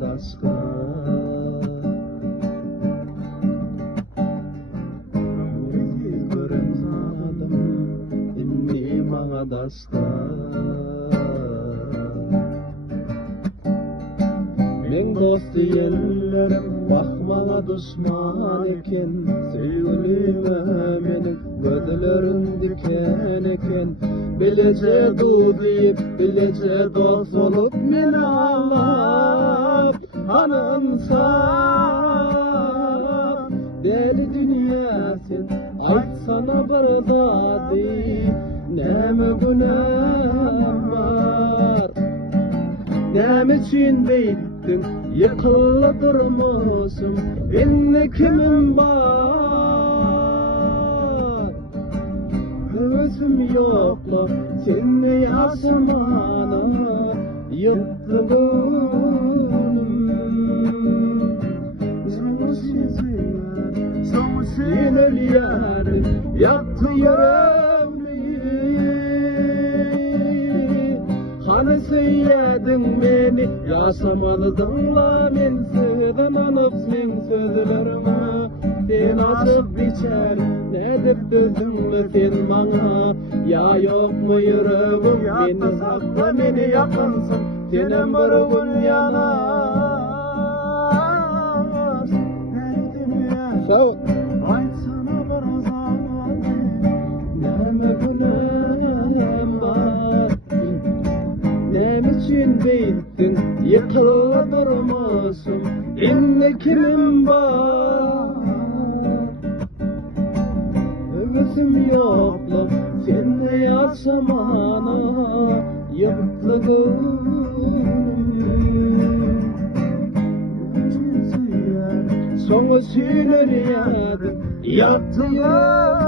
daşka Ömrüz görün zadım Inni mağa daşka Men dostu yerlerim bakmağa düşman eken Sevgilime menin gözlerim diken eken Bilece du deyip bilece dost olup meni ağlap Hanımsa deli dünya sen Aytsana bir zadi neme günahım var Nem için beyttin yıkılı durmuşum Inni kimim var Özüm yoklu seni yaşamana Yıktı gönlüm Sen ölüyerim yaktı yüreğimi Hani söyledin beni yaşamalıdınla men sözün anıp sen sözlerime Sen açıp biçer ne dip dözdün sen bana Ya yok mu yüreğim beni sakla beni yakınsın Senin bir gün yanar Her dünya Aytsana bir zaman Neme günahım var Nem için beyttin yıkılı durmuşum İnne kimim var Özüm yoklu seninle yaşamana Yıktı gönlüm Sonu sünür yadım yaktı ya